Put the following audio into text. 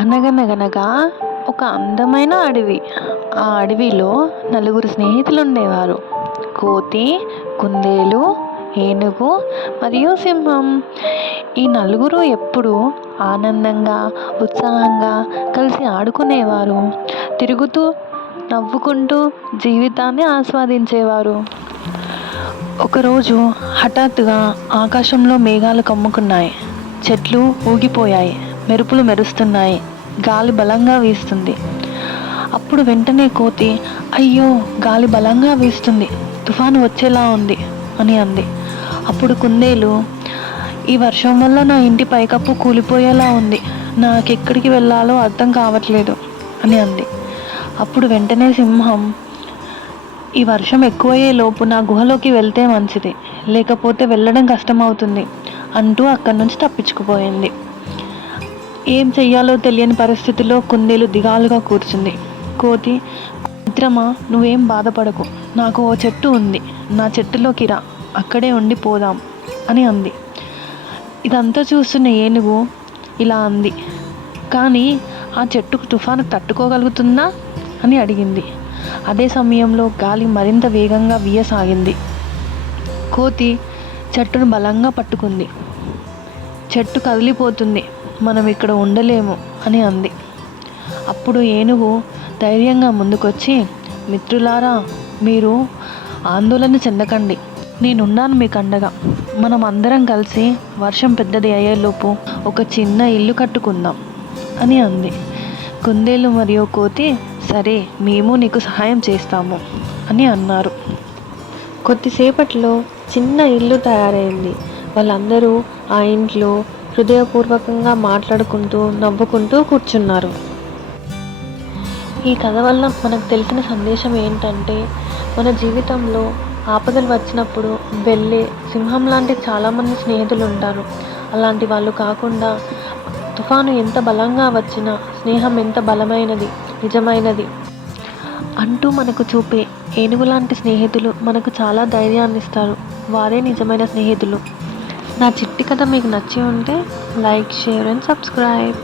అనగనగనగా ఒక అందమైన అడవి. ఆ అడవిలో నలుగురు స్నేహితులు ఉండేవారు. కోతి, కుందేలు, ఏనుగు మరియు సింహం. ఈ నలుగురు ఎప్పుడూ ఆనందంగా, ఉత్సాహంగా కలిసి ఆడుకునేవారు. తిరుగుతూ, నవ్వుకుంటూ జీవితాన్ని ఆస్వాదించేవారు. ఒకరోజు హఠాత్తుగా ఆకాశంలో మేఘాలు కమ్ముకున్నాయి. చెట్లు ఊగిపోయాయి. మెరుపులు మెరుస్తున్నాయి. గాలి బలంగా వీస్తుంది. అప్పుడు వెంటనే కోతి, అయ్యో, గాలి బలంగా వీస్తుంది, తుఫాను వచ్చేలా ఉంది అని అంది. అప్పుడు కుందేలు, ఈ వర్షం వల్ల నా ఇంటి పైకప్పు కూలిపోయేలా ఉంది, నాకెక్కడికి వెళ్ళాలో అర్థం కావట్లేదు అని అంది. అప్పుడు వెంటనే సింహం, ఈ వర్షం ఎక్కువయ్యే లోపు నా గుహలోకి వెళ్తే మంచిది, లేకపోతే వెళ్ళడం కష్టమవుతుంది అంటూ అక్కడి నుంచి తప్పించుకుపోయింది. ఏం చెయ్యాలో తెలియని పరిస్థితిలో కుందేలు దిగాలుగా కూర్చుంది. కోతి, మిత్రమా, నువ్వేం బాధపడకు, నాకు ఓ చెట్టు ఉంది, నా చెట్టులోకి రా, అక్కడే ఉండి పోదాం అని అంది. ఇదంతా చూస్తున్న ఏనుగు ఇలా అంది, కానీ ఆ చెట్టుకు తుఫాను తట్టుకోగలుగుతుందా అని అడిగింది. అదే సమయంలో గాలి మరింత వేగంగా వీయసాగింది. కోతి చెట్టును బలంగా పట్టుకుంది. చెట్టు కదిలిపోతుంది, మనం ఇక్కడ ఉండలేము అని అంది. అప్పుడు ఏనుగు ధైర్యంగా ముందుకొచ్చి, మిత్రులారా, మీరు ఆందోళన చెందకండి, నేనున్నాను మీకు అండగా. మనం అందరం కలిసి వర్షం పెద్దది అయ్యేలోపు ఒక చిన్న ఇల్లు కట్టుకుందాం అని అంది. కుందేలు మరియు కోతి, సరే, మేము నీకు సహాయం చేస్తాము అని అన్నారు. కొద్దిసేపట్లో చిన్న ఇల్లు తయారైంది. వాళ్ళందరూ ఆ ఇంట్లో హృదయపూర్వకంగా మాట్లాడుకుంటూ, నవ్వుకుంటూ కూర్చున్నారు. ఈ కథ వల్ల మనకు తెలిసిన సందేశం ఏంటంటే, మన జీవితంలో ఆపదలు వచ్చినప్పుడు వెళ్ళే సింహం లాంటి చాలామంది స్నేహితులు ఉంటారు. అలాంటి వాళ్ళు కాకుండా తుఫాను ఎంత బలంగా వచ్చినా స్నేహం ఎంత బలమైనది, నిజమైనది అంటూ మనకు చూపే ఏనుగు లాంటి స్నేహితులు మనకు చాలా ధైర్యాన్ని ఇస్తారు. వారే నిజమైన స్నేహితులు. నా చిట్టి కథ మీకు నచ్చి ఉంటే లైక్, షేర్ అండ్ సబ్స్క్రైబ్.